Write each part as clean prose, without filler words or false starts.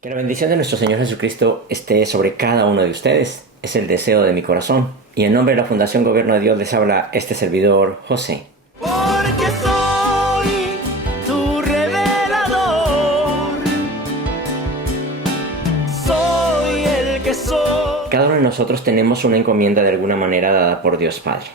Que la bendición de nuestro Señor Jesucristo esté sobre cada uno de ustedes. Es el deseo de mi corazón. Y en nombre de la Fundación Gobierno de Dios les habla este servidor, José. Porque soy tu revelador. Soy el que soy. Cada uno de nosotros tenemos una encomienda de alguna manera dada por Dios Padre.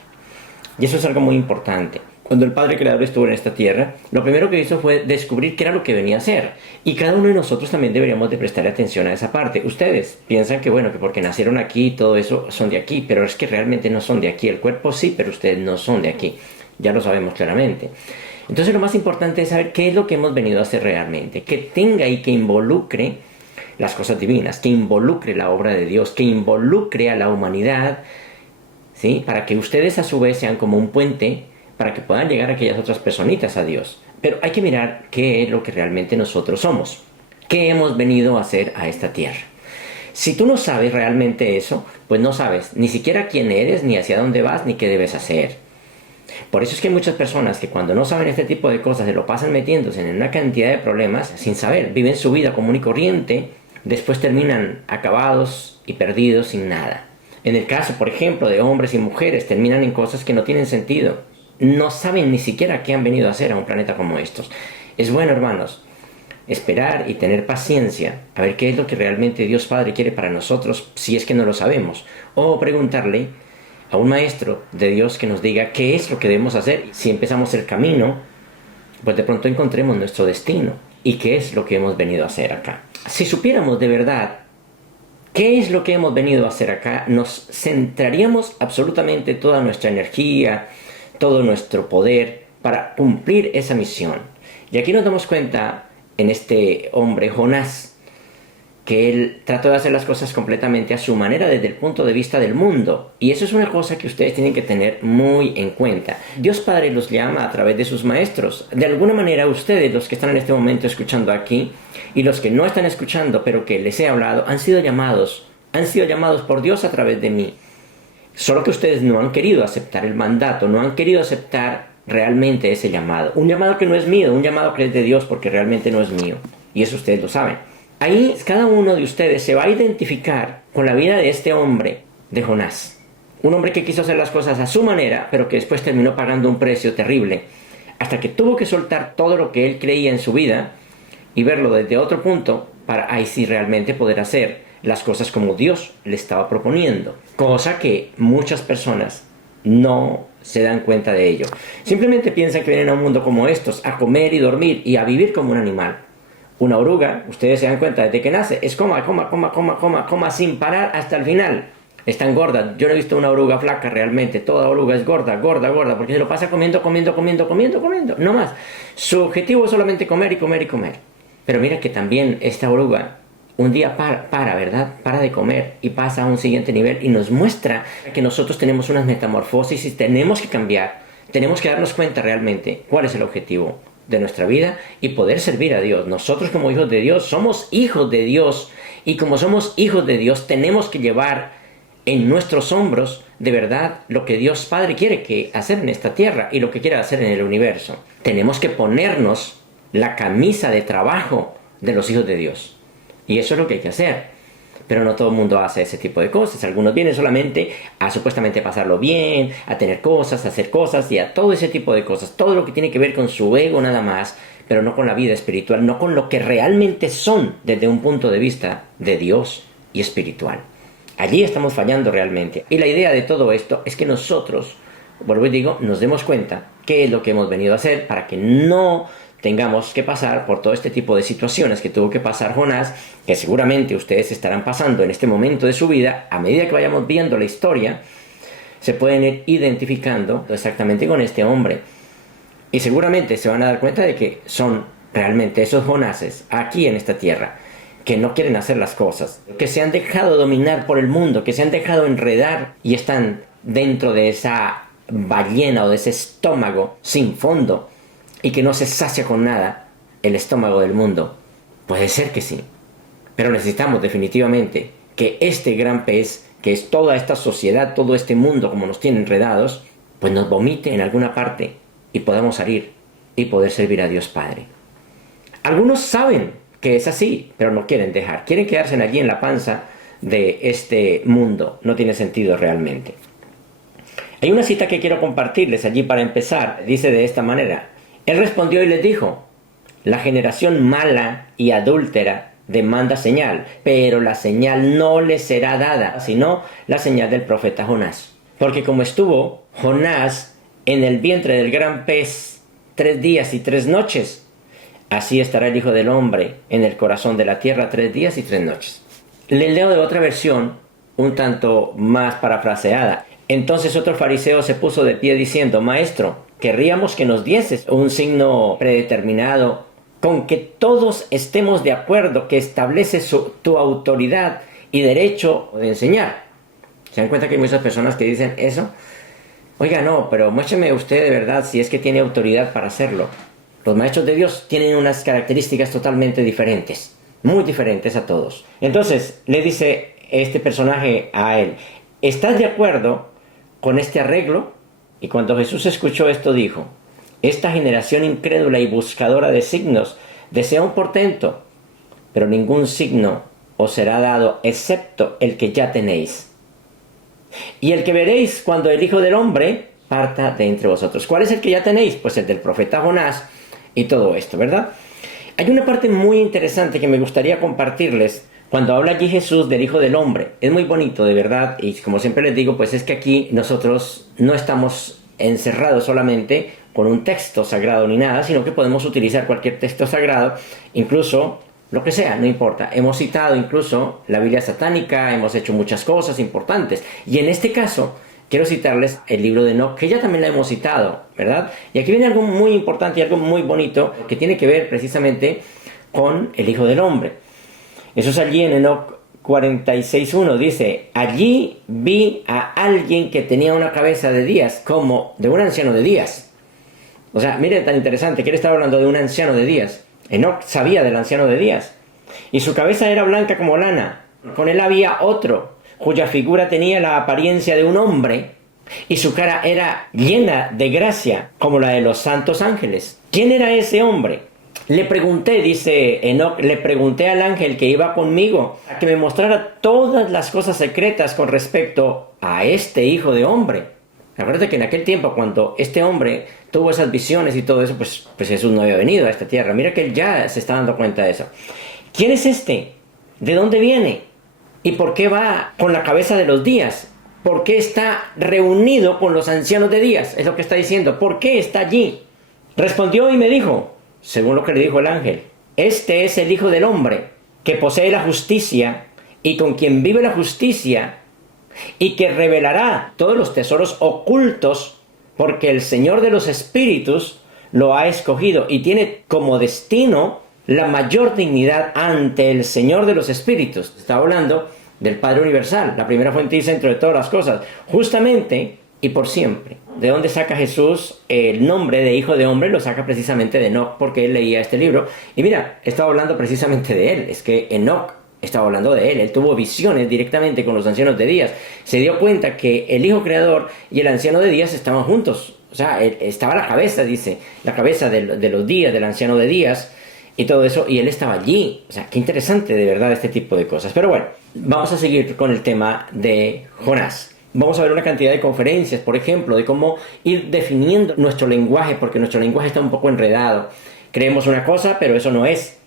Y eso es algo muy importante. Cuando el Padre Creador estuvo en esta tierra, lo primero que hizo fue descubrir qué era lo que venía a hacer. Y cada uno de nosotros también deberíamos de prestar atención a esa parte. Ustedes piensan que bueno, que porque nacieron aquí y todo eso son de aquí, pero es que realmente no son de aquí. El cuerpo sí, pero ustedes no son de aquí. Ya lo sabemos claramente. Entonces lo más importante es saber qué es lo que hemos venido a hacer realmente. Que tenga y que involucre las cosas divinas, que involucre la obra de Dios, que involucre a la humanidad, ¿sí? Para que ustedes a su vez sean como un puente para que puedan llegar a aquellas otras personitas a Dios. Pero hay que mirar qué es lo que realmente nosotros somos. ¿Qué hemos venido a hacer a esta tierra? Si tú no sabes realmente eso, pues no sabes ni siquiera quién eres, ni hacia dónde vas, ni qué debes hacer. Por eso es que hay muchas personas que cuando no saben este tipo de cosas se lo pasan metiéndose en una cantidad de problemas sin saber. Viven su vida común y corriente, después terminan acabados y perdidos sin nada. En el caso, por ejemplo, de hombres y mujeres, terminan en cosas que no tienen sentido. No saben ni siquiera qué han venido a hacer a un planeta como estos. Es bueno, hermanos, esperar y tener paciencia a ver qué es lo que realmente Dios Padre quiere para nosotros si es que no lo sabemos. O preguntarle a un maestro de Dios que nos diga qué es lo que debemos hacer. Si empezamos el camino, pues de pronto encontremos nuestro destino y qué es lo que hemos venido a hacer acá. Si supiéramos de verdad qué es lo que hemos venido a hacer acá, nos centraríamos absolutamente toda nuestra energía, todo nuestro poder para cumplir esa misión. Y aquí nos damos cuenta en este hombre, Jonás, que él trató de hacer las cosas completamente a su manera desde el punto de vista del mundo. Y eso es una cosa que ustedes tienen que tener muy en cuenta. Dios Padre los llama a través de sus maestros. De alguna manera ustedes, los que están en este momento escuchando aquí, y los que no están escuchando, pero que les he hablado, han sido llamados por Dios a través de mí. Solo que ustedes no han querido aceptar el mandato, no han querido aceptar realmente ese llamado. Un llamado que no es mío, un llamado que es de Dios porque realmente no es mío. Y eso ustedes lo saben. Ahí cada uno de ustedes se va a identificar con la vida de este hombre, de Jonás. Un hombre que quiso hacer las cosas a su manera, pero que después terminó pagando un precio terrible. Hasta que tuvo que soltar todo lo que él creía en su vida y verlo desde otro punto para ahí sí realmente poder hacer las cosas como Dios le estaba proponiendo. Cosa que muchas personas no se dan cuenta de ello. Simplemente piensan que vienen a un mundo como estos, a comer y dormir y a vivir como un animal. Una oruga, ustedes se dan cuenta desde que nace, es coma sin parar hasta el final. Están gordas. Yo no he visto una oruga flaca realmente. Toda oruga es gorda, porque se lo pasa comiendo. No más. Su objetivo es solamente comer y comer y comer. Pero mira que también esta oruga un día ¿verdad? Para de comer y pasa a un siguiente nivel y nos muestra que nosotros tenemos unas metamorfosis y tenemos que cambiar. Tenemos que darnos cuenta realmente cuál es el objetivo de nuestra vida y poder servir a Dios. Nosotros como hijos de Dios somos hijos de Dios y como somos hijos de Dios tenemos que llevar en nuestros hombros de verdad lo que Dios Padre quiere que hacer en esta tierra y lo que quiere hacer en el universo. Tenemos que ponernos la camisa de trabajo de los hijos de Dios. Y eso es lo que hay que hacer. Pero no todo el mundo hace ese tipo de cosas. Algunos vienen solamente a supuestamente pasarlo bien, a tener cosas, a hacer cosas y a todo ese tipo de cosas. Todo lo que tiene que ver con su ego nada más, pero no con la vida espiritual, no con lo que realmente son desde un punto de vista de Dios y espiritual. Allí estamos fallando realmente. Y la idea de todo esto es que nosotros, vuelvo y digo, nos demos cuenta qué es lo que hemos venido a hacer para que no tengamos que pasar por todo este tipo de situaciones que tuvo que pasar Jonás, que seguramente ustedes estarán pasando en este momento de su vida. A medida que vayamos viendo la historia, se pueden ir identificando exactamente con este hombre. Y seguramente se van a dar cuenta de que son realmente esos Jonases aquí en esta tierra, que no quieren hacer las cosas, que se han dejado dominar por el mundo, que se han dejado enredar y están dentro de esa ballena o de ese estómago sin fondo, y que no se sacia con nada el estómago del mundo. Puede ser que sí, pero necesitamos definitivamente que este gran pez, que es toda esta sociedad, todo este mundo como nos tiene enredados, pues nos vomite en alguna parte y podamos salir y poder servir a Dios Padre. Algunos saben que es así, pero no quieren dejar. Quieren quedarse allí en la panza de este mundo. No tiene sentido realmente. Hay una cita que quiero compartirles allí para empezar. Dice de esta manera: Él respondió y les dijo: la generación mala y adúltera demanda señal, pero la señal no le será dada, sino la señal del profeta Jonás. Porque como estuvo Jonás en el vientre del gran pez 3 días y 3 noches, así estará el Hijo del Hombre en el corazón de la tierra 3 días y 3 noches. Le leo de otra versión, un tanto más parafraseada. Entonces otro fariseo se puso de pie diciendo: Maestro, querríamos que nos dieses un signo predeterminado con que todos estemos de acuerdo, que establece tu autoridad y derecho de enseñar. ¿Se dan cuenta que hay muchas personas que dicen eso? Oiga, no, pero muéstrame usted de verdad si es que tiene autoridad para hacerlo. Los maestros de Dios tienen unas características totalmente diferentes, muy diferentes a todos. Entonces le dice este personaje a él: ¿estás de acuerdo con este arreglo? Y cuando Jesús escuchó esto dijo: esta generación incrédula y buscadora de signos desea un portento, pero ningún signo os será dado excepto el que ya tenéis. Y el que veréis cuando el Hijo del Hombre parta de entre vosotros. ¿Cuál es el que ya tenéis? Pues el del profeta Jonás y todo esto, ¿verdad? Hay una parte muy interesante que me gustaría compartirles cuando habla allí Jesús del Hijo del Hombre. Es muy bonito, de verdad, y como siempre les digo, pues es que aquí nosotros no estamos encerrados solamente con un texto sagrado ni nada, sino que podemos utilizar cualquier texto sagrado, incluso lo que sea, no importa. Hemos citado incluso la Biblia satánica, hemos hecho muchas cosas importantes, y en este caso quiero citarles el libro de Enoc, que ya también lo hemos citado, ¿verdad? Y aquí viene algo muy importante y algo muy bonito que tiene que ver precisamente con el Hijo del Hombre. Eso es allí en Enoc 46:1, dice: allí vi a alguien que tenía una cabeza de días como de un anciano de días. O sea, miren tan interesante que él estaba hablando de un anciano de días. Enoc sabía del anciano de días. Y su cabeza era blanca como lana. Con él había otro, cuya figura tenía la apariencia de un hombre, y su cara era llena de gracia, como la de los santos ángeles. ¿Quién era ese hombre? Le pregunté, dice Enoc, le pregunté al ángel que iba conmigo a que me mostrara todas las cosas secretas con respecto a este Hijo de Hombre. Acuérdate que en aquel tiempo, cuando este hombre tuvo esas visiones y todo eso, pues Jesús no había venido a esta tierra. Mira que él ya se está dando cuenta de eso. ¿Quién es este? ¿De dónde viene? ¿Y por qué va con la cabeza de los días? ¿Por qué está reunido con los ancianos de días? Es lo que está diciendo. ¿Por qué está allí? Respondió y me dijo, según lo que le dijo el ángel: este es el Hijo del Hombre, que posee la justicia y con quien vive la justicia, y que revelará todos los tesoros ocultos, porque el Señor de los Espíritus lo ha escogido y tiene como destino la mayor dignidad ante el Señor de los Espíritus. Está hablando del Padre Universal, la primera fuente y centro de todas las cosas, justamente y por siempre. ¿De dónde saca Jesús el nombre de Hijo de Hombre? Lo saca precisamente de Enoc, porque él leía este libro. Y mira, estaba hablando precisamente de él. Es que Enoc estaba hablando de él. Él tuvo visiones directamente con los ancianos de días. Se dio cuenta que el Hijo Creador y el anciano de días estaban juntos. O sea, estaba la cabeza, dice, la cabeza de los días, del anciano de días y todo eso, y él estaba allí. O sea, qué interesante de verdad este tipo de cosas. Pero bueno, vamos a seguir con el tema de Jonás. Vamos a ver una cantidad de conferencias, por ejemplo, de cómo ir definiendo nuestro lenguaje, porque nuestro lenguaje está un poco enredado. Creemos una cosa, pero eso no es.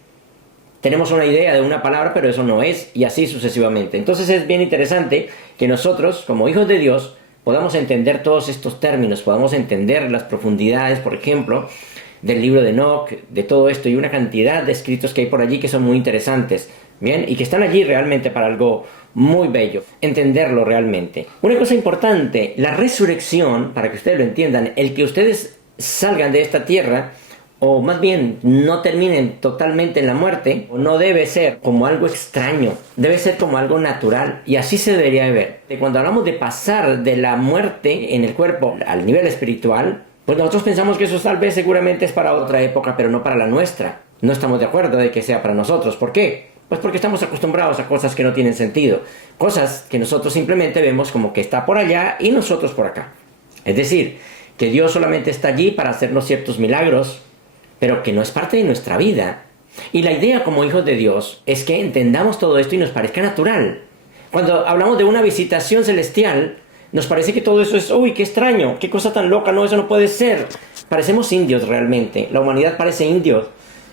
Tenemos una idea de una palabra, pero eso no es, y así sucesivamente. Entonces es bien interesante que nosotros, como hijos de Dios, podamos entender todos estos términos, podamos entender las profundidades, por ejemplo, del libro de Enoc, de todo esto, y una cantidad de escritos que hay por allí que son muy interesantes, ¿bien? Y que están allí realmente para algo muy bello, entenderlo realmente. Una cosa importante, la resurrección, para que ustedes lo entiendan, el que ustedes salgan de esta tierra, o más bien no terminen totalmente en la muerte, no debe ser como algo extraño, debe ser como algo natural, y así se debería ver. Cuando hablamos de pasar de la muerte en el cuerpo al nivel espiritual, pues nosotros pensamos que eso tal vez seguramente es para otra época, pero no para la nuestra. No estamos de acuerdo de que sea para nosotros. ¿Por qué? Pues porque estamos acostumbrados a cosas que no tienen sentido, cosas que nosotros simplemente vemos como que está por allá y nosotros por acá. Es decir, que Dios solamente está allí para hacernos ciertos milagros, pero que no es parte de nuestra vida. Y la idea como hijos de Dios es que entendamos todo esto y nos parezca natural. Cuando hablamos de una visitación celestial, nos parece que todo eso es, uy, qué extraño, qué cosa tan loca, no, eso no puede ser. Parecemos indios realmente, la humanidad parece indios,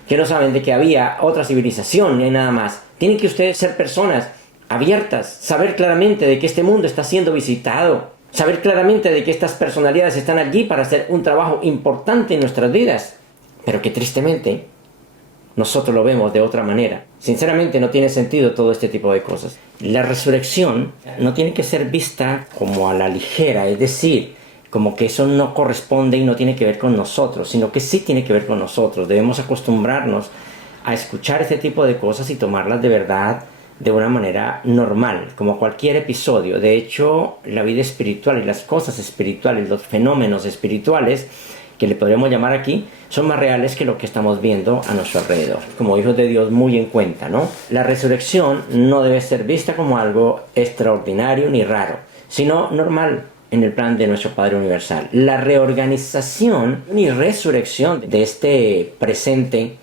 que no saben de que había otra civilización ni nada más. Tienen que ustedes ser personas abiertas, saber claramente de que este mundo está siendo visitado, saber claramente de que estas personalidades están allí para hacer un trabajo importante en nuestras vidas, pero que tristemente nosotros lo vemos de otra manera. Sinceramente no tiene sentido todo este tipo de cosas. La resurrección no tiene que ser vista como a la ligera, es decir, como que eso no corresponde y no tiene que ver con nosotros, sino que sí tiene que ver con nosotros. Debemos acostumbrarnos a escuchar este tipo de cosas y tomarlas de verdad de una manera normal, como cualquier episodio. De hecho, la vida espiritual y las cosas espirituales, los fenómenos espirituales, que le podríamos llamar aquí, son más reales que lo que estamos viendo a nuestro alrededor. Como hijos de Dios, muy en cuenta, ¿no? La resurrección no debe ser vista como algo extraordinario ni raro, sino normal en el plan de nuestro Padre Universal. La reorganización y resurrección de este presente,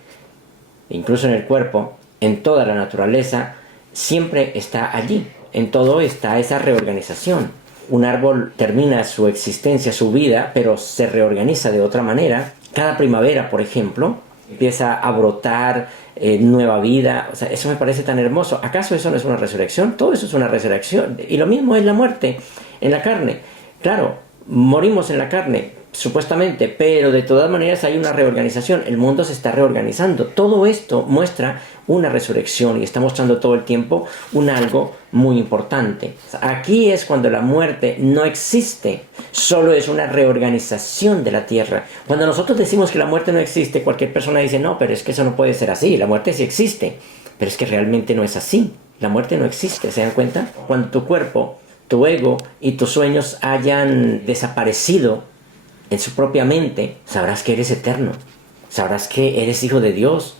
incluso en el cuerpo, en toda la naturaleza, siempre está allí. En todo está esa reorganización. Un árbol termina su existencia, su vida, pero se reorganiza de otra manera. Cada primavera, por ejemplo, empieza a brotar nueva vida. O sea, eso me parece tan hermoso. ¿Acaso eso no es una resurrección? Todo eso es una resurrección. Y lo mismo es la muerte en la carne. Claro, morimos en la carne, supuestamente, pero de todas maneras hay una reorganización. El mundo se está reorganizando. Todo esto muestra una resurrección y está mostrando todo el tiempo algo muy importante. Aquí es cuando la muerte no existe, solo es una reorganización de la tierra. Cuando nosotros decimos que la muerte no existe, cualquier persona dice, no, pero es que eso no puede ser así, la muerte sí existe, pero es que realmente no es así. La muerte no existe, ¿se dan cuenta? Cuando tu cuerpo, tu ego y tus sueños hayan desaparecido en su propia mente, sabrás que eres eterno, sabrás que eres hijo de Dios,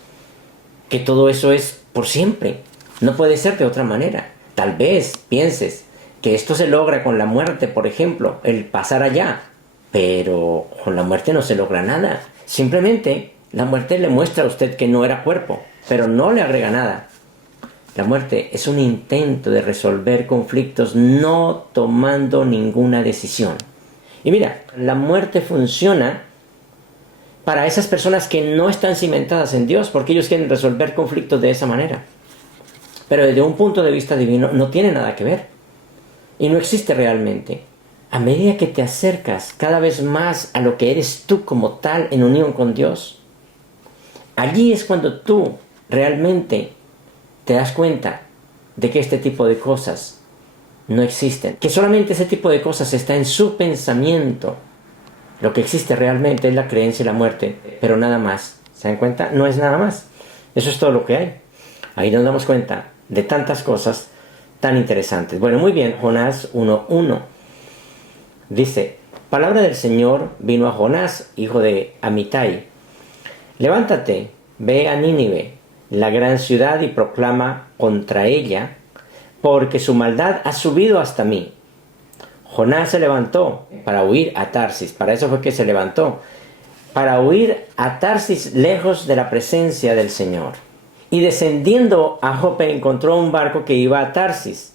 que todo eso es por siempre. No puede ser de otra manera. Tal vez pienses que esto se logra con la muerte, por ejemplo, el pasar allá, pero con la muerte no se logra nada. Simplemente la muerte le muestra a usted que no era cuerpo, pero no le agrega nada. La muerte es un intento de resolver conflictos no tomando ninguna decisión. Y mira, la muerte funciona para esas personas que no están cimentadas en Dios, porque ellos quieren resolver conflictos de esa manera. Pero desde un punto de vista divino no tiene nada que ver. Y no existe realmente. A medida que te acercas cada vez más a lo que eres tú como tal en unión con Dios, allí es cuando tú realmente te das cuenta de que este tipo de cosas no existen. Que solamente ese tipo de cosas está en su pensamiento. Lo que existe realmente es la creencia y la muerte, pero nada más. ¿Se dan cuenta? No es nada más. Eso es todo lo que hay. Ahí nos damos cuenta de tantas cosas tan interesantes. Bueno, muy bien, Jonás 1:1. Dice, palabra del Señor vino a Jonás, hijo de Amitai. Levántate, ve a Nínive, la gran ciudad, y proclama contra ella, porque su maldad ha subido hasta mí. Jonás se levantó para huir a Tarsis. Para eso fue que se levantó. Para huir a Tarsis, lejos de la presencia del Señor. Y descendiendo a Jope encontró un barco que iba a Tarsis.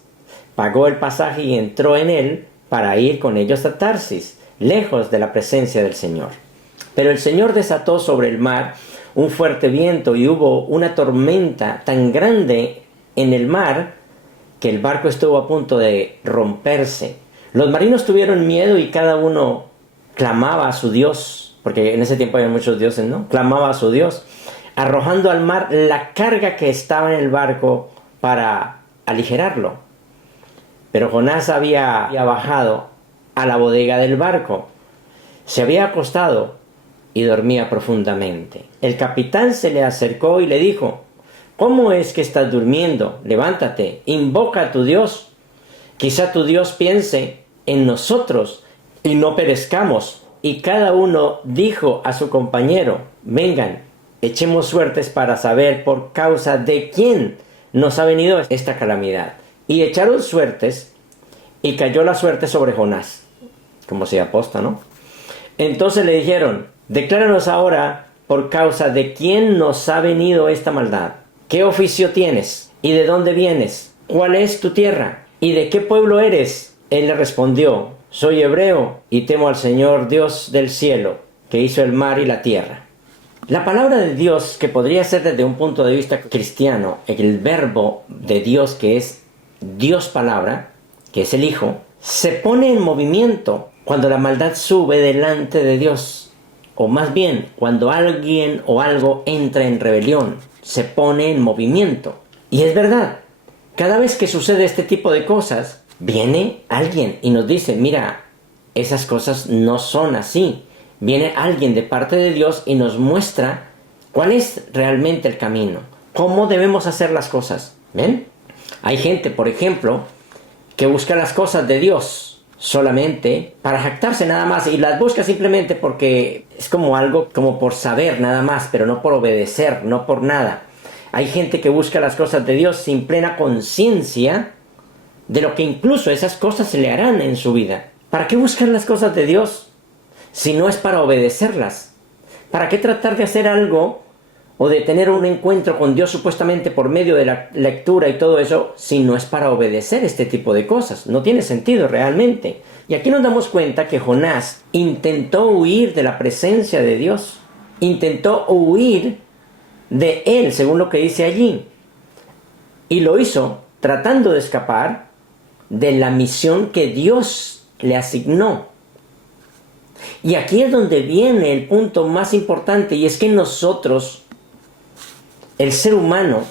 Pagó el pasaje y entró en él para ir con ellos a Tarsis, lejos de la presencia del Señor. Pero el Señor desató sobre el mar un fuerte viento y hubo una tormenta tan grande en el mar que el barco estuvo a punto de romperse. Los marinos tuvieron miedo y cada uno clamaba a su Dios, porque en ese tiempo había muchos dioses, ¿no? Clamaba a su Dios, arrojando al mar la carga que estaba en el barco para aligerarlo. Pero Jonás había bajado a la bodega del barco, se había acostado y dormía profundamente. El capitán se le acercó y le dijo, ¿cómo es que estás durmiendo? Levántate, invoca a tu Dios. Quizá tu Dios piense en nosotros y no perezcamos. Y cada uno dijo a su compañero, vengan, echemos suertes para saber por causa de quién nos ha venido esta calamidad. Y echaron suertes y cayó la suerte sobre Jonás, como si aposta, ¿no? Entonces le dijeron, decláranos ahora por causa de quién nos ha venido esta maldad. ¿Qué oficio tienes? ¿Y de dónde vienes? ¿Cuál es tu tierra? ¿Y de qué pueblo eres? Él le respondió: soy hebreo y temo al Señor Dios del cielo, que hizo el mar y la tierra. La palabra de Dios, que podría ser desde un punto de vista cristiano, el verbo de Dios, que es Dios palabra, que es el Hijo, se pone en movimiento cuando la maldad sube delante de Dios, o más bien cuando alguien o algo entra en rebelión, se pone en movimiento. Y es verdad, cada vez que sucede este tipo de cosas, viene alguien y nos dice: mira, esas cosas no son así. Viene alguien de parte de Dios y nos muestra cuál es realmente el camino, cómo debemos hacer las cosas. ¿Ven? Hay gente, por ejemplo, que busca las cosas de Dios solamente para jactarse nada más, y las busca simplemente porque es como algo como por saber nada más, pero no por obedecer, no por nada. Hay gente que busca las cosas de Dios sin plena conciencia de lo que incluso esas cosas se le harán en su vida. ¿Para qué buscar las cosas de Dios si no es para obedecerlas? ¿Para qué tratar de hacer algo o de tener un encuentro con Dios supuestamente por medio de la lectura y todo eso, si no es para obedecer este tipo de cosas? No tiene sentido realmente. Y aquí nos damos cuenta que Jonás intentó huir de la presencia de Dios. Intentó huir de él, según lo que dice allí. Y lo hizo tratando de escapar de la misión que Dios le asignó. Y aquí es donde viene el punto más importante, y es que nosotros, el ser humano,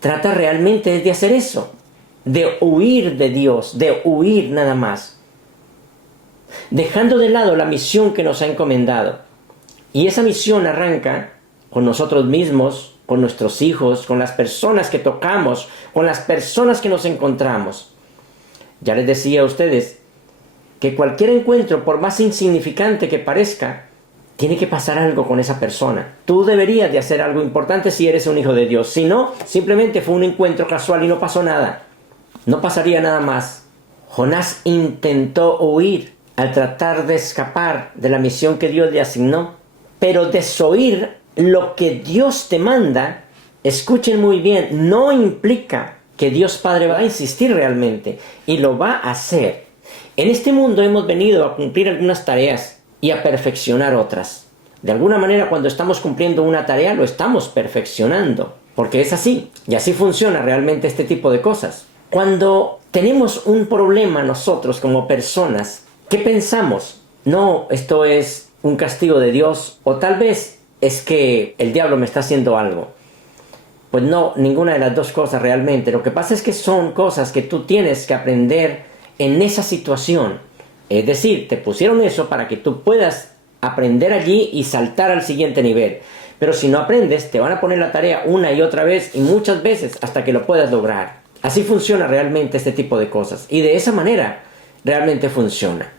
trata realmente de hacer eso, de huir de Dios, de huir nada más, dejando de lado la misión que nos ha encomendado. Y esa misión arranca con nosotros mismos, con nuestros hijos, con las personas que tocamos, con las personas que nos encontramos. Ya les decía a ustedes que cualquier encuentro, por más insignificante que parezca, tiene que pasar algo con esa persona. Tú deberías de hacer algo importante si eres un hijo de Dios. Si no, simplemente fue un encuentro casual y no pasó nada. No pasaría nada más. Jonás intentó huir al tratar de escapar de la misión que Dios le asignó. Pero desoír lo que Dios te manda, escuchen muy bien, no implica que Dios Padre va a insistir realmente y lo va a hacer. En este mundo hemos venido a cumplir algunas tareas y a perfeccionar otras. De alguna manera, cuando estamos cumpliendo una tarea, lo estamos perfeccionando, porque es así, y así funciona realmente este tipo de cosas. Cuando tenemos un problema nosotros como personas, ¿qué pensamos? No, esto es un castigo de Dios, o tal vez es que el diablo me está haciendo algo. Pues no, ninguna de las dos cosas realmente. Lo que pasa es que son cosas que tú tienes que aprender en esa situación. Es decir, te pusieron eso para que tú puedas aprender allí y saltar al siguiente nivel. Pero si no aprendes, te van a poner la tarea una y otra vez y muchas veces hasta que lo puedas lograr. Así funciona realmente este tipo de cosas. Y de esa manera realmente funciona.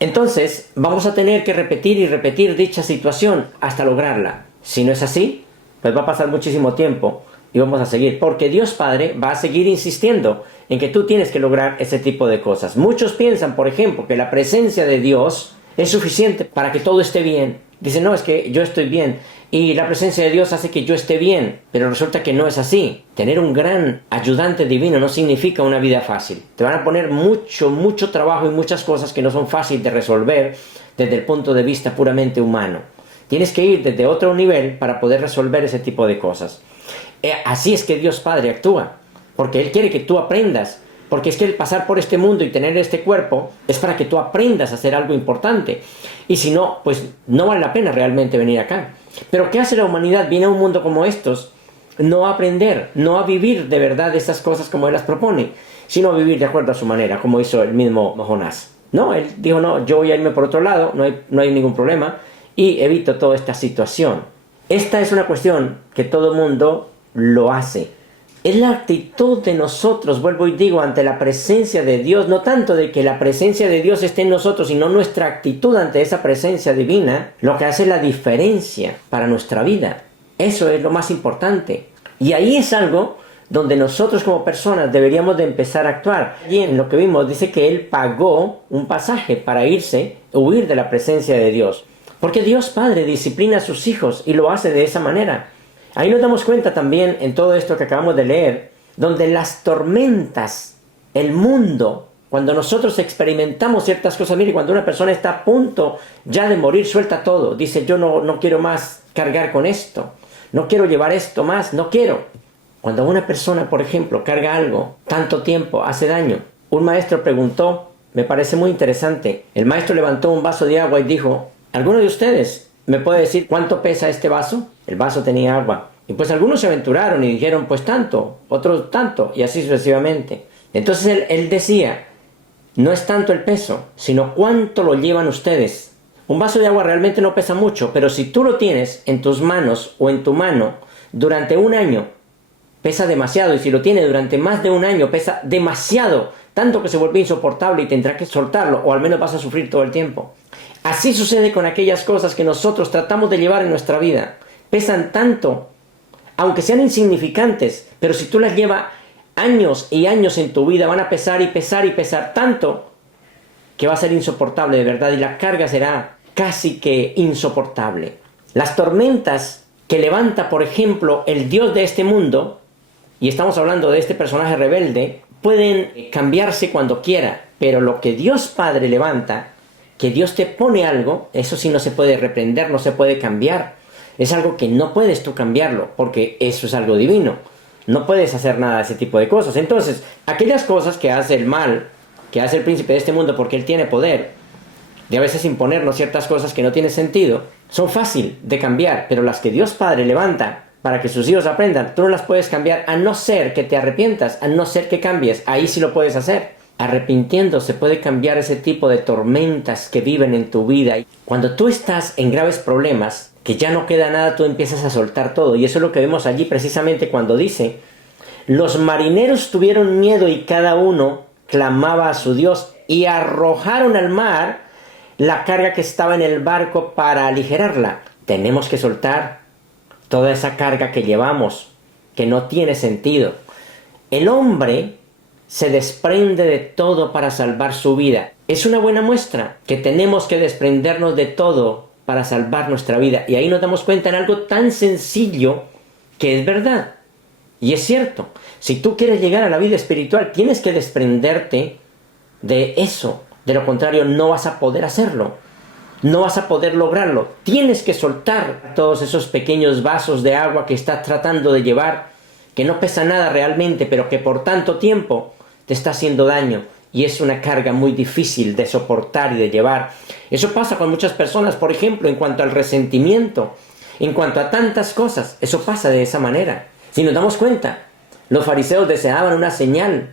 Entonces, vamos a tener que repetir y repetir dicha situación hasta lograrla. Si no es así, pues va a pasar muchísimo tiempo y vamos a seguir. Porque Dios Padre va a seguir insistiendo en que tú tienes que lograr ese tipo de cosas. Muchos piensan, por ejemplo, que la presencia de Dios es suficiente para que todo esté bien. Dicen, no, es que yo estoy bien y la presencia de Dios hace que yo esté bien. Pero resulta que no es así. Tener un gran ayudante divino no significa una vida fácil. Te van a poner mucho trabajo y muchas cosas que no son fáciles de resolver desde el punto de vista puramente humano. Tienes que ir desde otro nivel para poder resolver ese tipo de cosas. Así es que Dios Padre actúa. Porque Él quiere que tú aprendas. Porque es que el pasar por este mundo y tener este cuerpo es para que tú aprendas a hacer algo importante. Y si no, pues no vale la pena realmente venir acá. Pero ¿qué hace la humanidad? Viene a un mundo como estos, no a aprender, no a vivir de verdad estas cosas como Él las propone, sino a vivir de acuerdo a su manera, como hizo el mismo Jonás. No, él dijo, no, yo voy a irme por otro lado, no hay ningún problema, y evito toda esta situación. Esta es una cuestión que todo mundo lo hace. Es la actitud de nosotros, vuelvo y digo, ante la presencia de Dios, no tanto de que la presencia de Dios esté en nosotros, sino nuestra actitud ante esa presencia divina, lo que hace la diferencia para nuestra vida. Eso es lo más importante. Y ahí es algo donde nosotros como personas deberíamos de empezar a actuar. Y en lo que vimos dice que Él pagó un pasaje para huir de la presencia de Dios. Porque Dios Padre disciplina a sus hijos y lo hace de esa manera. Ahí nos damos cuenta también en todo esto que acabamos de leer, donde las tormentas, el mundo, cuando nosotros experimentamos ciertas cosas, mire, cuando una persona está a punto ya de morir, suelta todo. Dice, yo no quiero más cargar con esto. No quiero llevar esto más, no quiero. Cuando una persona, por ejemplo, carga algo tanto tiempo, hace daño. Un maestro preguntó, me parece muy interesante. El maestro levantó un vaso de agua y dijo, ¿alguno de ustedes me puede decir cuánto pesa este vaso? El vaso tenía agua. Y pues algunos se aventuraron y dijeron, pues tanto, otros tanto, y así sucesivamente. Entonces él decía, no es tanto el peso, sino cuánto lo llevan ustedes. Un vaso de agua realmente no pesa mucho, pero si tú lo tienes en tus manos o en tu mano durante un año, pesa demasiado. Y si lo tiene durante más de un año, pesa demasiado, tanto que se vuelve insoportable y tendrá que soltarlo, o al menos vas a sufrir todo el tiempo. Así sucede con aquellas cosas que nosotros tratamos de llevar en nuestra vida. Pesan tanto, aunque sean insignificantes, pero si tú las llevas años y años en tu vida, van a pesar y pesar y pesar tanto que va a ser insoportable de verdad, y la carga será casi que insoportable. Las tormentas que levanta, por ejemplo, el Dios de este mundo, y estamos hablando de este personaje rebelde, pueden cambiarse cuando quiera, pero lo que Dios Padre levanta, que Dios te pone algo, eso sí no se puede reprender, no se puede cambiar. Es algo que no puedes tú cambiarlo, porque eso es algo divino. No puedes hacer nada de ese tipo de cosas. Entonces, aquellas cosas que hace el mal, que hace el príncipe de este mundo porque él tiene poder, de a veces imponernos ciertas cosas que no tienen sentido, son fácil de cambiar, pero las que Dios Padre levanta para que sus hijos aprendan, tú no las puedes cambiar a no ser que te arrepientas, a no ser que cambies. Ahí sí lo puedes hacer. Arrepintiendo se puede cambiar ese tipo de tormentas que viven en tu vida. Cuando tú estás en graves problemas, que ya no queda nada, tú empiezas a soltar todo. Y eso es lo que vemos allí precisamente cuando dice, los marineros tuvieron miedo y cada uno clamaba a su Dios y arrojaron al mar la carga que estaba en el barco para aligerarla. Tenemos que soltar toda esa carga que llevamos, que no tiene sentido. El hombre se desprende de todo para salvar su vida. Es una buena muestra que tenemos que desprendernos de todo para salvar nuestra vida. Y ahí nos damos cuenta en algo tan sencillo que es verdad. Y es cierto. Si tú quieres llegar a la vida espiritual, tienes que desprenderte de eso. De lo contrario, no vas a poder hacerlo. No vas a poder lograrlo. Tienes que soltar todos esos pequeños vasos de agua que estás tratando de llevar, que no pesa nada realmente, pero que por tanto tiempo te está haciendo daño. Y es una carga muy difícil de soportar y de llevar. Eso pasa con muchas personas, por ejemplo, en cuanto al resentimiento, en cuanto a tantas cosas. Eso pasa de esa manera. Si nos damos cuenta, los fariseos deseaban una señal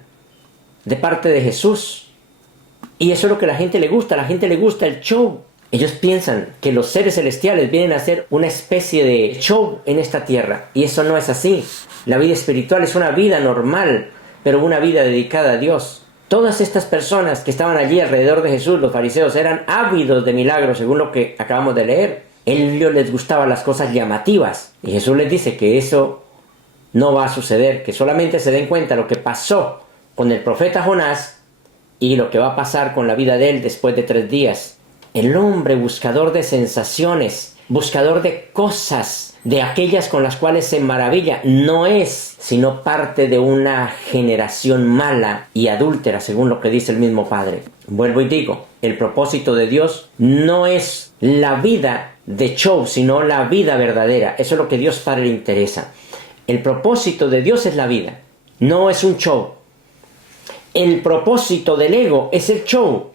de parte de Jesús. Y eso es lo que a la gente le gusta. A la gente le gusta el show. Ellos piensan que los seres celestiales vienen a hacer una especie de show en esta tierra. Y eso no es así. La vida espiritual es una vida normal, pero una vida dedicada a Dios. Todas estas personas que estaban allí alrededor de Jesús, los fariseos, eran ávidos de milagros, según lo que acabamos de leer. A ellos les gustaban las cosas llamativas. Y Jesús les dice que eso no va a suceder, que solamente se den cuenta lo que pasó con el profeta Jonás y lo que va a pasar con la vida de él después de 3 días. El hombre buscador de sensaciones, buscador de cosas, de aquellas con las cuales se maravilla, no es sino parte de una generación mala y adúltera, según lo que dice el mismo Padre. Vuelvo y digo, el propósito de Dios no es la vida de show, sino la vida verdadera. Eso es lo que Dios Padre le interesa. El propósito de Dios es la vida, no es un show. El propósito del ego es el show,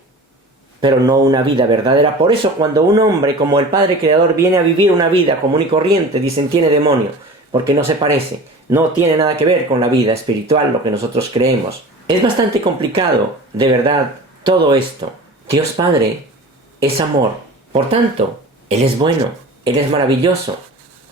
pero no una vida verdadera. Por eso cuando un hombre como el Padre Creador viene a vivir una vida común y corriente, dicen tiene demonio, porque no se parece, no tiene nada que ver con la vida espiritual, lo que nosotros creemos. Es bastante complicado, de verdad, todo esto. Dios Padre es amor, por tanto, Él es bueno, Él es maravilloso,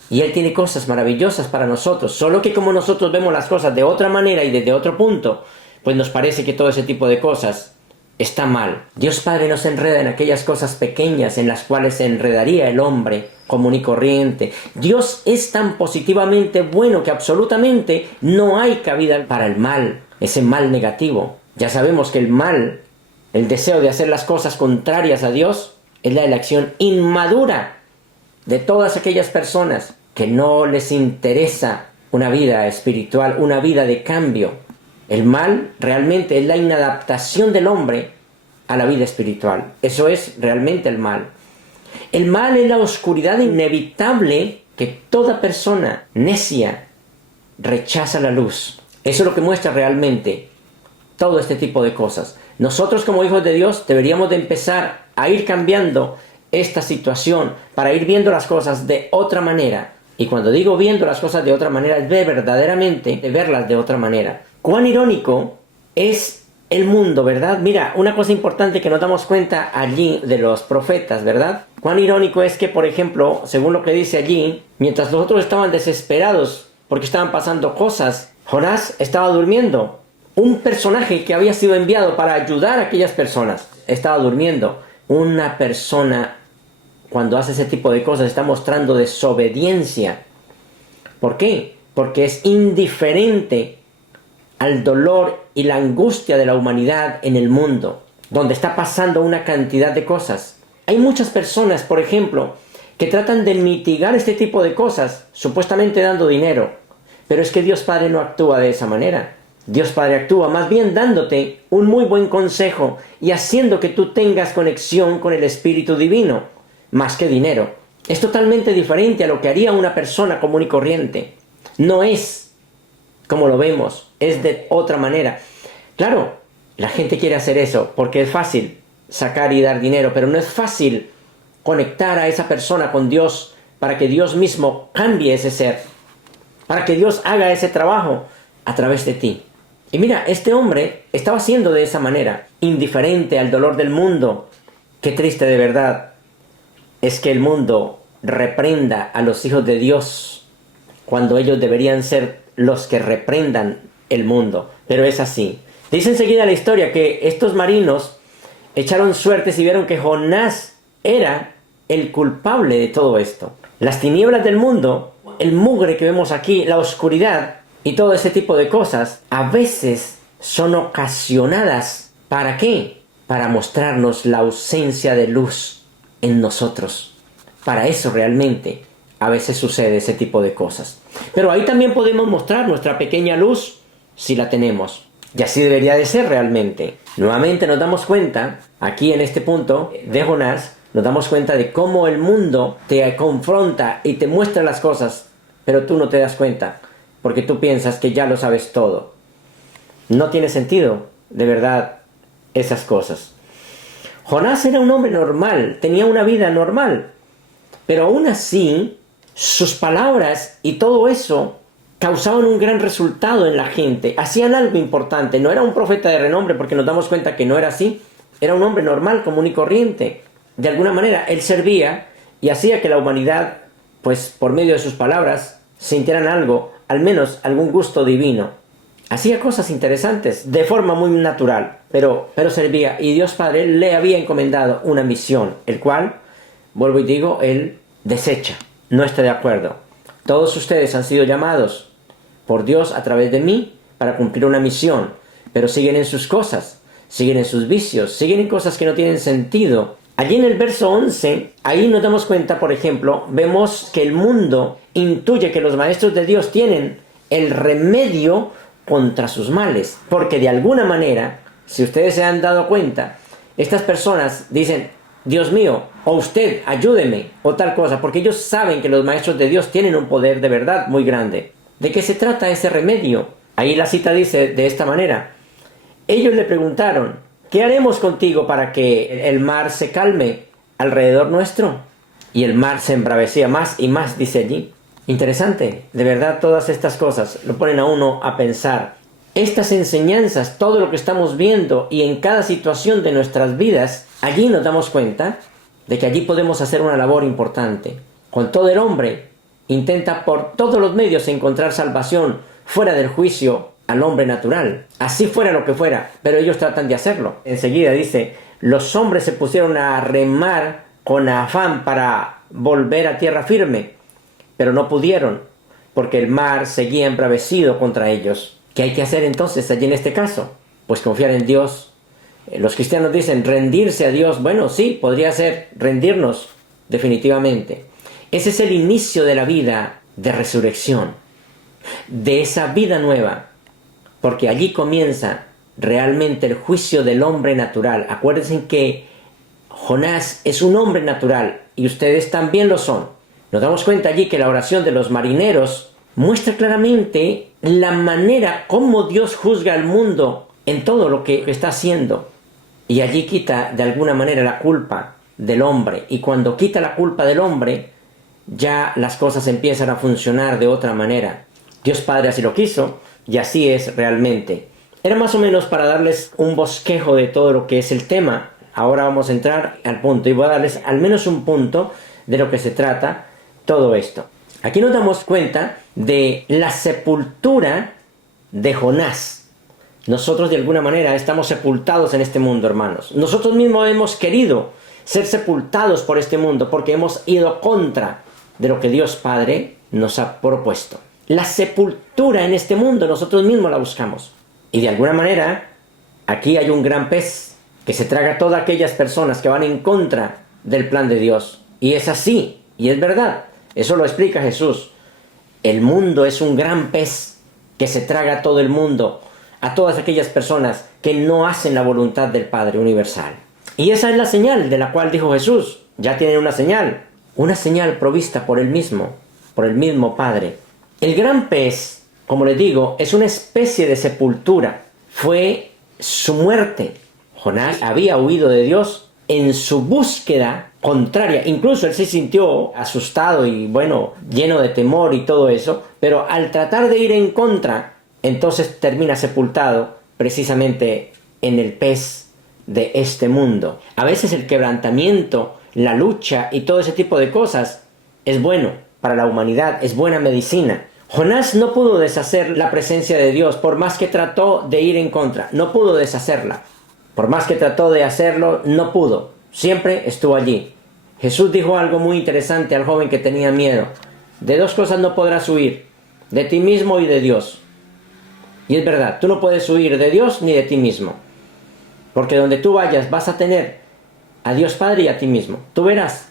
y Él tiene cosas maravillosas para nosotros, solo que como nosotros vemos las cosas de otra manera y desde otro punto, pues nos parece que todo ese tipo de cosas está mal. Dios Padre no se enreda en aquellas cosas pequeñas en las cuales se enredaría el hombre común y corriente. Dios es tan positivamente bueno que absolutamente no hay cabida para el mal, ese mal negativo. Ya sabemos que el mal, el deseo de hacer las cosas contrarias a Dios, es la elección inmadura de todas aquellas personas que no les interesa una vida espiritual, una vida de cambio. El mal realmente es la inadaptación del hombre a la vida espiritual. Eso es realmente el mal. El mal es la oscuridad inevitable que toda persona necia rechaza la luz. Eso es lo que muestra realmente todo este tipo de cosas. Nosotros como hijos de Dios deberíamos de empezar a ir cambiando esta situación para ir viendo las cosas de otra manera. Y cuando digo viendo las cosas de otra manera, es verdaderamente de verlas de otra manera. Cuán irónico es el mundo, ¿verdad? Mira, una cosa importante que nos damos cuenta allí de los profetas, ¿verdad? Cuán irónico es que, por ejemplo, según lo que dice allí, mientras los otros estaban desesperados porque estaban pasando cosas, Jonás estaba durmiendo. Un personaje que había sido enviado para ayudar a aquellas personas estaba durmiendo. Una persona, cuando hace ese tipo de cosas, está mostrando desobediencia. ¿Por qué? Porque es indiferente al dolor y la angustia de la humanidad en el mundo, donde está pasando una cantidad de cosas. Hay muchas personas, por ejemplo, que tratan de mitigar este tipo de cosas, supuestamente dando dinero. Pero es que Dios Padre no actúa de esa manera. Dios Padre actúa más bien dándote un muy buen consejo y haciendo que tú tengas conexión con el Espíritu Divino, más que dinero. Es totalmente diferente a lo que haría una persona común y corriente. No es como lo vemos, es de otra manera. Claro, la gente quiere hacer eso porque es fácil sacar y dar dinero, pero no es fácil conectar a esa persona con Dios para que Dios mismo cambie ese ser, para que Dios haga ese trabajo a través de ti. Y mira, este hombre estaba siendo de esa manera, indiferente al dolor del mundo. Qué triste de verdad es que el mundo reprenda a los hijos de Dios cuando ellos deberían ser los que reprendan el mundo. Pero es así. Dice enseguida la historia que estos marinos echaron suertes y vieron que Jonás era el culpable de todo esto. Las tinieblas del mundo, el mugre que vemos aquí, la oscuridad y todo ese tipo de cosas, a veces son ocasionadas. ¿Para qué? Para mostrarnos la ausencia de luz en nosotros. Para eso realmente a veces sucede ese tipo de cosas. Pero ahí también podemos mostrar nuestra pequeña luz si la tenemos. Y así debería de ser realmente. Nuevamente nos damos cuenta, aquí en este punto de Jonás, nos damos cuenta de cómo el mundo te confronta y te muestra las cosas, pero tú no te das cuenta, porque tú piensas que ya lo sabes todo. No tiene sentido, de verdad, esas cosas. Jonás era un hombre normal, tenía una vida normal, pero aún así, sus palabras y todo eso causaban un gran resultado en la gente, hacían algo importante. No era un profeta de renombre, porque nos damos cuenta que no era así, era un hombre normal, común y corriente. De alguna manera, él servía y hacía que la humanidad, pues por medio de sus palabras, sintieran algo, al menos algún gusto divino. Hacía cosas interesantes, de forma muy natural, pero servía. Y Dios Padre le había encomendado una misión, el cual, vuelvo y digo, él desecha, no está de acuerdo. Todos ustedes han sido llamados por Dios a través de mí para cumplir una misión, pero siguen en sus cosas, siguen en sus vicios, siguen en cosas que no tienen sentido. Allí en el verso 11, ahí nos damos cuenta, por ejemplo, vemos que el mundo intuye que los maestros de Dios tienen el remedio contra sus males, porque de alguna manera, si ustedes se han dado cuenta, estas personas dicen: Dios mío, o usted, ayúdeme, o tal cosa, porque ellos saben que los maestros de Dios tienen un poder de verdad muy grande. ¿De qué se trata ese remedio? Ahí la cita dice de esta manera: ellos le preguntaron: ¿qué haremos contigo para que el mar se calme alrededor nuestro? Y el mar se embravecía más y más, dice allí. Interesante, de verdad, todas estas cosas lo ponen a uno a pensar. Estas enseñanzas, todo lo que estamos viendo y en cada situación de nuestras vidas, allí nos damos cuenta de que allí podemos hacer una labor importante. Con todo el hombre intenta por todos los medios encontrar salvación fuera del juicio al hombre natural, así fuera lo que fuera, pero ellos tratan de hacerlo. Enseguida dice: los hombres se pusieron a remar con afán para volver a tierra firme, pero no pudieron, porque el mar seguía embravecido contra ellos. ¿Qué hay que hacer entonces allí en este caso? Pues confiar en Dios Los cristianos dicen rendirse a Dios. Bueno, sí, podría ser rendirnos definitivamente. Ese es el inicio de la vida de resurrección, de esa vida nueva, porque allí comienza realmente el juicio del hombre natural. Acuérdense que Jonás es un hombre natural y ustedes también lo son. Nos damos cuenta allí que la oración de los marineros muestra claramente la manera como Dios juzga al mundo en todo lo que está haciendo. Y allí quita de alguna manera la culpa del hombre. Y cuando quita la culpa del hombre, ya las cosas empiezan a funcionar de otra manera. Dios Padre así lo quiso y así es realmente. Era más o menos para darles un bosquejo de todo lo que es el tema. Ahora vamos a entrar al punto y voy a darles al menos un punto de lo que se trata todo esto. Aquí nos damos cuenta de la sepultura de Jonás. Nosotros de alguna manera estamos sepultados en este mundo, hermanos. Nosotros mismos hemos querido ser sepultados por este mundo porque hemos ido contra de lo que Dios Padre nos ha propuesto. La sepultura en este mundo nosotros mismos la buscamos. Y de alguna manera aquí hay un gran pez que se traga a todas aquellas personas que van en contra del plan de Dios. Y es así, y es verdad. Eso lo explica Jesús. El mundo es un gran pez que se traga a todo el mundo, a todas aquellas personas que no hacen la voluntad del Padre Universal. Y esa es la señal de la cual dijo Jesús. Ya tienen una señal provista por el mismo Padre. El gran pez, como les digo, es una especie de sepultura. Fue su muerte. Jonás había huido de Dios en su búsqueda contraria. Incluso él se sintió asustado y lleno de temor y todo eso. Pero al tratar de ir en contra, entonces termina sepultado precisamente en el pez de este mundo. A veces el quebrantamiento, la lucha y todo ese tipo de cosas es bueno para la humanidad, es buena medicina. Jonás no pudo deshacer la presencia de Dios por más que trató de ir en contra. No pudo deshacerla. Por más que trató de hacerlo, no pudo. Siempre estuvo allí. Jesús dijo algo muy interesante al joven que tenía miedo. De dos cosas no podrás huir, de ti mismo y de Dios. Y es verdad, tú no puedes huir de Dios ni de ti mismo. Porque donde tú vayas vas a tener a Dios Padre y a ti mismo. Tú verás.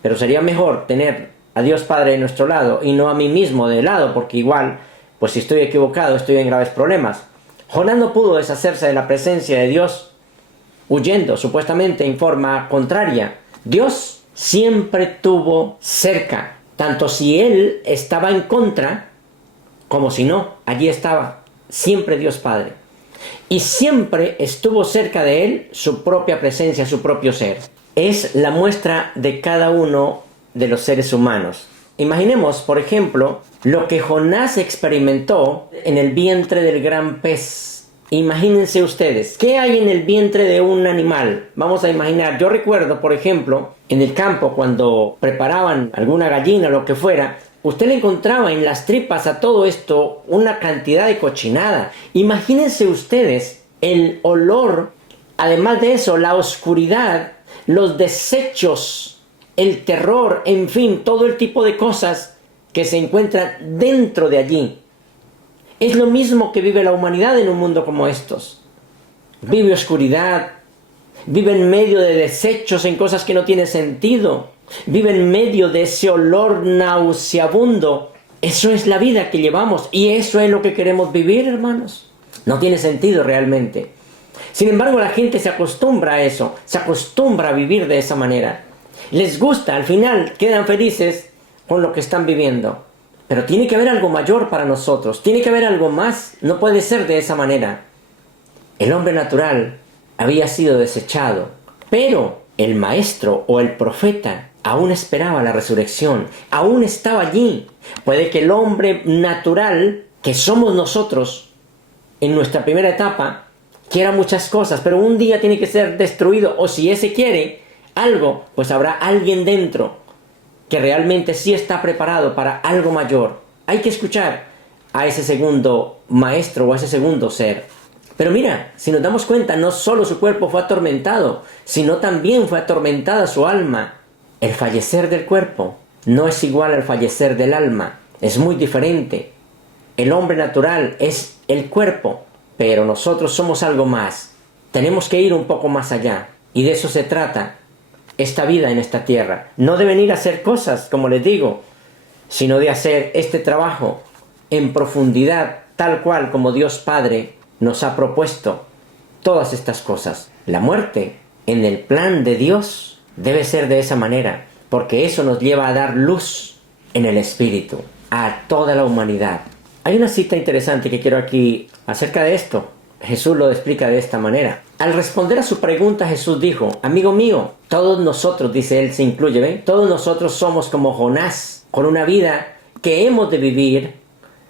Pero sería mejor tener a Dios Padre de nuestro lado y no a mí mismo de lado, porque igual, pues si estoy equivocado, estoy en graves problemas. Jonás no pudo deshacerse de la presencia de Dios, huyendo supuestamente en forma contraria. Dios siempre estuvo cerca, tanto si él estaba en contra, como si no, allí estaba siempre Dios Padre. Y siempre estuvo cerca de él su propia presencia, su propio ser. Es la muestra de cada uno de los seres humanos. Imaginemos, por ejemplo, lo que Jonás experimentó en el vientre del gran pez. Imagínense ustedes, ¿qué hay en el vientre de un animal? Vamos a imaginar, yo recuerdo, por ejemplo, en el campo cuando preparaban alguna gallina o lo que fuera, usted le encontraba en las tripas a todo esto una cantidad de cochinada. Imagínense ustedes el olor, además de eso, la oscuridad, los desechos, el terror, en fin, todo el tipo de cosas que se encuentran dentro de allí. Es lo mismo que vive la humanidad en un mundo como estos. Vive oscuridad, vive en medio de desechos en cosas que no tienen sentido, vive en medio de ese olor nauseabundo. Eso es la vida que llevamos y eso es lo que queremos vivir, hermanos. No tiene sentido realmente. Sin embargo, la gente se acostumbra a eso, se acostumbra a vivir de esa manera. Les gusta, al final quedan felices con lo que están viviendo. Pero tiene que haber algo mayor para nosotros, tiene que haber algo más, no puede ser de esa manera. El hombre natural había sido desechado, pero el maestro o el profeta aún esperaba la resurrección, aún estaba allí. Puede que el hombre natural, que somos nosotros en nuestra primera etapa, quiera muchas cosas, pero un día tiene que ser destruido, o si ese quiere algo, pues habrá alguien dentro que realmente sí está preparado para algo mayor. Hay que escuchar a ese segundo maestro o a ese segundo ser. Pero mira, si nos damos cuenta, no solo su cuerpo fue atormentado, sino también fue atormentada su alma. El fallecer del cuerpo no es igual al fallecer del alma, es muy diferente. El hombre natural es el cuerpo, pero nosotros somos algo más. Tenemos que ir un poco más allá. Y de eso se trata esta vida en esta tierra. No de venir a hacer cosas, como les digo, sino de hacer este trabajo en profundidad, tal cual como Dios Padre nos ha propuesto todas estas cosas. La muerte, en el plan de Dios, debe ser de esa manera, porque eso nos lleva a dar luz en el Espíritu a toda la humanidad. Hay una cita interesante que quiero aquí acerca de esto. Jesús lo explica de esta manera. Al responder a su pregunta, Jesús dijo: amigo mío, todos nosotros, dice él, se incluye, ¿ven? Todos nosotros somos como Jonás, con una vida que hemos de vivir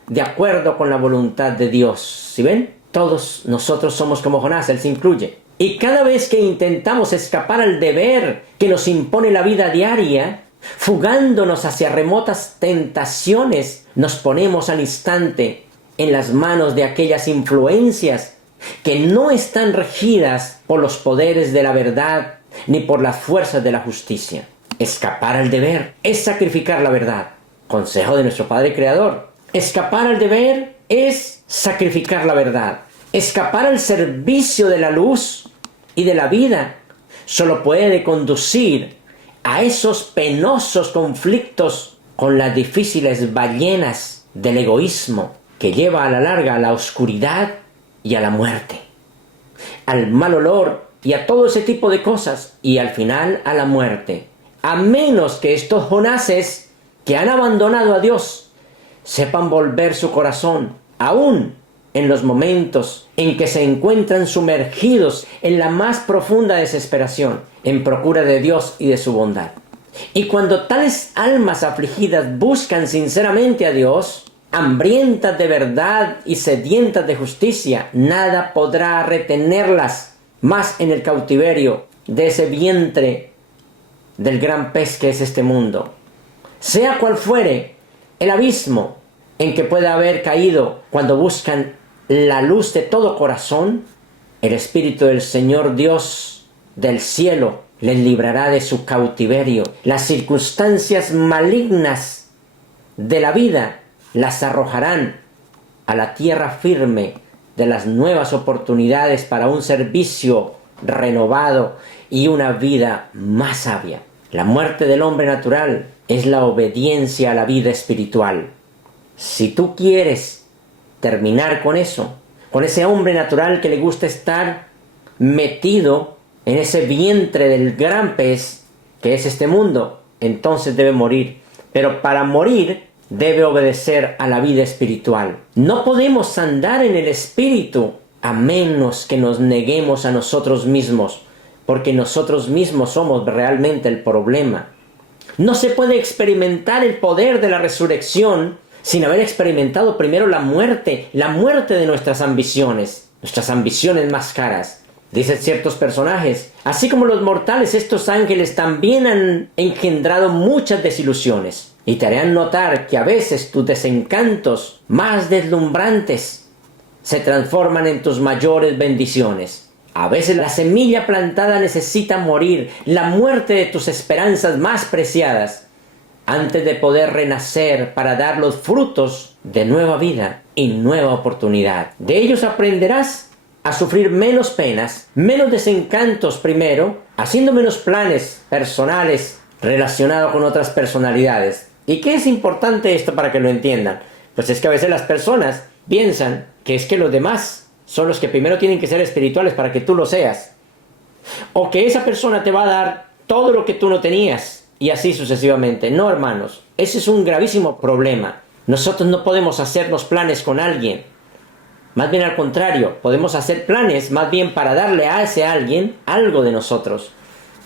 de acuerdo con la voluntad de Dios. ¿Sí ven? Todos nosotros somos como Jonás, él se incluye. Y cada vez que intentamos escapar al deber que nos impone la vida diaria, fugándonos hacia remotas tentaciones, nos ponemos al instante en las manos de aquellas influencias que no están regidas por los poderes de la verdad ni por las fuerzas de la justicia. Escapar al deber es sacrificar la verdad. Consejo de nuestro Padre Creador. Escapar al deber es sacrificar la verdad. Escapar al servicio de la luz y de la vida solo puede conducir a esos penosos conflictos con las difíciles ballenas del egoísmo que lleva a la larga a la oscuridad y a la muerte, al mal olor y a todo ese tipo de cosas, y al final a la muerte. A menos que estos Jonases que han abandonado a Dios sepan volver su corazón, aún en los momentos en que se encuentran sumergidos en la más profunda desesperación, en procura de Dios y de su bondad. Y cuando tales almas afligidas buscan sinceramente a Dios, hambrientas de verdad y sedientas de justicia, nada podrá retenerlas más en el cautiverio de ese vientre del gran pez que es este mundo. Sea cual fuere el abismo en que pueda haber caído cuando buscan la luz de todo corazón, el Espíritu del Señor Dios del cielo les librará de su cautiverio. Las circunstancias malignas de la vida las arrojarán a la tierra firme de las nuevas oportunidades para un servicio renovado y una vida más sabia. La muerte del hombre natural es la obediencia a la vida espiritual. Si tú quieres terminar con eso, con ese hombre natural que le gusta estar metido en ese vientre del gran pez que es este mundo, entonces debe morir. Pero para morir debe obedecer a la vida espiritual. No podemos andar en el espíritu a menos que nos neguemos a nosotros mismos, porque nosotros mismos somos realmente el problema. No se puede experimentar el poder de la resurrección sin haber experimentado primero la muerte de nuestras ambiciones más caras. Dicen ciertos personajes: así como los mortales, estos ángeles también han engendrado muchas desilusiones, y te harán notar que a veces tus desencantos más deslumbrantes se transforman en tus mayores bendiciones. A veces la semilla plantada necesita morir, la muerte de tus esperanzas más preciadas, antes de poder renacer para dar los frutos de nueva vida y nueva oportunidad. De ellos aprenderás a sufrir menos penas, menos desencantos primero, haciendo menos planes personales relacionados con otras personalidades. ¿Y qué es importante esto para que lo entiendan? Pues es que a veces las personas piensan que es que los demás son los que primero tienen que ser espirituales para que tú lo seas, o que esa persona te va a dar todo lo que tú no tenías, y así sucesivamente. No, hermanos, ese es un gravísimo problema. Nosotros no podemos hacernos planes con alguien. Más bien al contrario, podemos hacer planes más bien para darle a ese alguien algo de nosotros,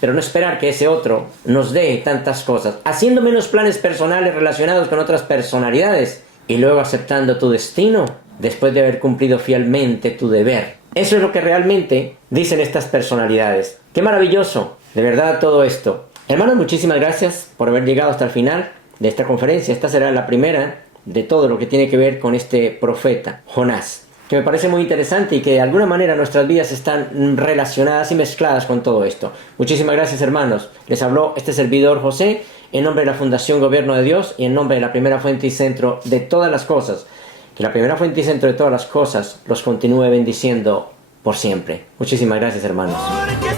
pero no esperar que ese otro nos dé tantas cosas, haciendo menos planes personales relacionados con otras personalidades y luego aceptando tu destino después de haber cumplido fielmente tu deber. Eso es lo que realmente dicen estas personalidades. ¡Qué maravilloso! De verdad todo esto. Hermanos, muchísimas gracias por haber llegado hasta el final de esta conferencia. Esta será la primera de todo lo que tiene que ver con este profeta, Jonás, que me parece muy interesante y que de alguna manera nuestras vidas están relacionadas y mezcladas con todo esto. Muchísimas gracias, hermanos. Les habló este servidor José, en nombre de la Fundación Gobierno de Dios y en nombre de la Primera Fuente y Centro de todas las cosas. Que la Primera Fuente y Centro de todas las cosas los continúe bendiciendo por siempre. Muchísimas gracias, hermanos. Porque